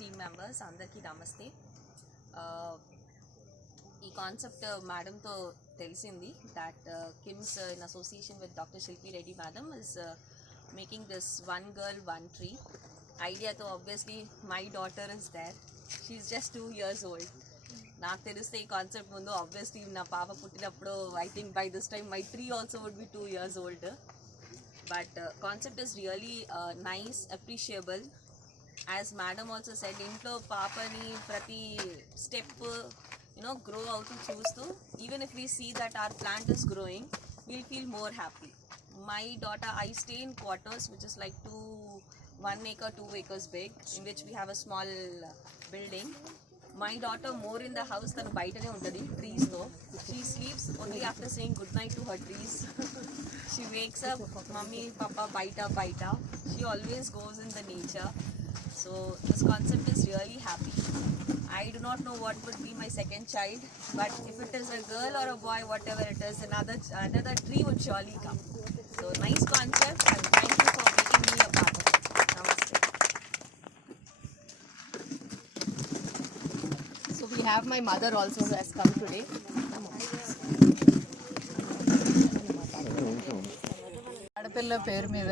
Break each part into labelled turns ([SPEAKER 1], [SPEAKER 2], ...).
[SPEAKER 1] Team members అందరికీ నమస్తే. ఈ కాన్సెప్ట్ మేడంతో తెలిసింది that KIMS in association with doctor Shilpi Reddy madam is making this one girl one tree ఐడియాతో obviously my daughter is there she just two years old నాకు తెలిస్తే ఈ concept ముందు obviously నా పాప పుట్టినప్పుడు I think by this time my tree also would be two years old but concept is really nice appreciable as madam also said ఇంట్లో పాపని ప్రతి స్టెప్ యునో గ్రో అవుతూ చూస్తూ even if we see that our plant is growing will feel more happy my daughter I stay in quarters which is like two one acre two acres big in which we have a small uh, building my daughter more in the house తను బయటనే ఉంటుంది ట్రీస్తో she sleeps only after saying good night to her trees she wakes up mummy పాప బయట బయట she always goes in the nature So this concept is really happy I do not know what would be my second child, but if it is a girl or a boy, whatever it is, another another tree would surely come. So nice concept, and thank you for making me a part of it. Namaste.
[SPEAKER 2] So we have my mother also who has come today.
[SPEAKER 3] ఆడపిల్ల పేరు మీద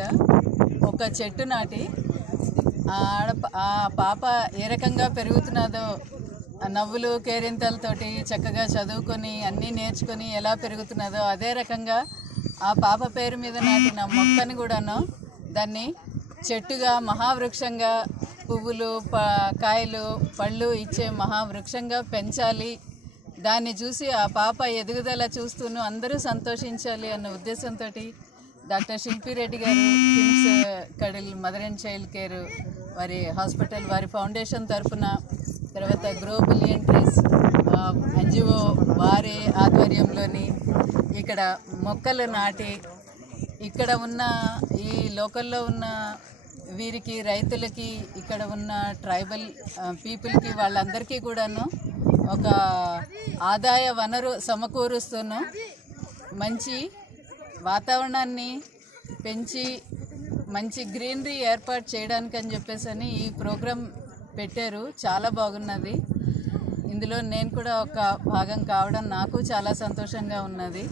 [SPEAKER 3] ఒక చెట్టు నాటి ఆ ఆడ ఆ పాప ఏ రకంగా పెరుగుతున్నదో నవ్వులు కేరింతలతోటి చక్కగా చదువుకొని అన్నీ నేర్చుకొని ఎలా పెరుగుతున్నదో అదే రకంగా ఆ పాప పేరు మీద నాటిన మొక్కని కూడాను దాన్ని చెట్టుగా మహావృక్షంగా పువ్వులు ప కాయలు పళ్ళు ఇచ్చే మహావృక్షంగా పెంచాలి. దాన్ని చూసి ఆ పాప ఎదుగుదల చూస్తూను అందరూ సంతోషించాలి అన్న ఉద్దేశంతో doctor Shilpi Reddy garu KIMS cuddle mother and child care వారి హాస్పిటల్ వారి ఫౌండేషన్ తరఫున తర్వాత గ్రో బిలియన్ ట్రీస్ ఎన్జిఓ వారి ఆధ్వర్యంలోని ఇక్కడ మొక్కలు నాటి ఇక్కడ ఉన్న ఈ లోకల్లో ఉన్న వీరికి రైతులకి ఇక్కడ ఉన్న ట్రైబల్ పీపుల్కి వాళ్ళందరికీ కూడాను ఒక ఆదాయ వనరు సమకూరుస్తూను మంచి వాతావరణాన్ని పెంచి మంచి గ్రీనరీ ఏర్పాటు చేయడానికి అని చెప్పేసి అని ఈ ప్రోగ్రాం పెట్టారు. చాలా బాగున్నది. ఇందులో నేను కూడా ఒక భాగం కావడం నాకు చాలా సంతోషంగా ఉన్నది.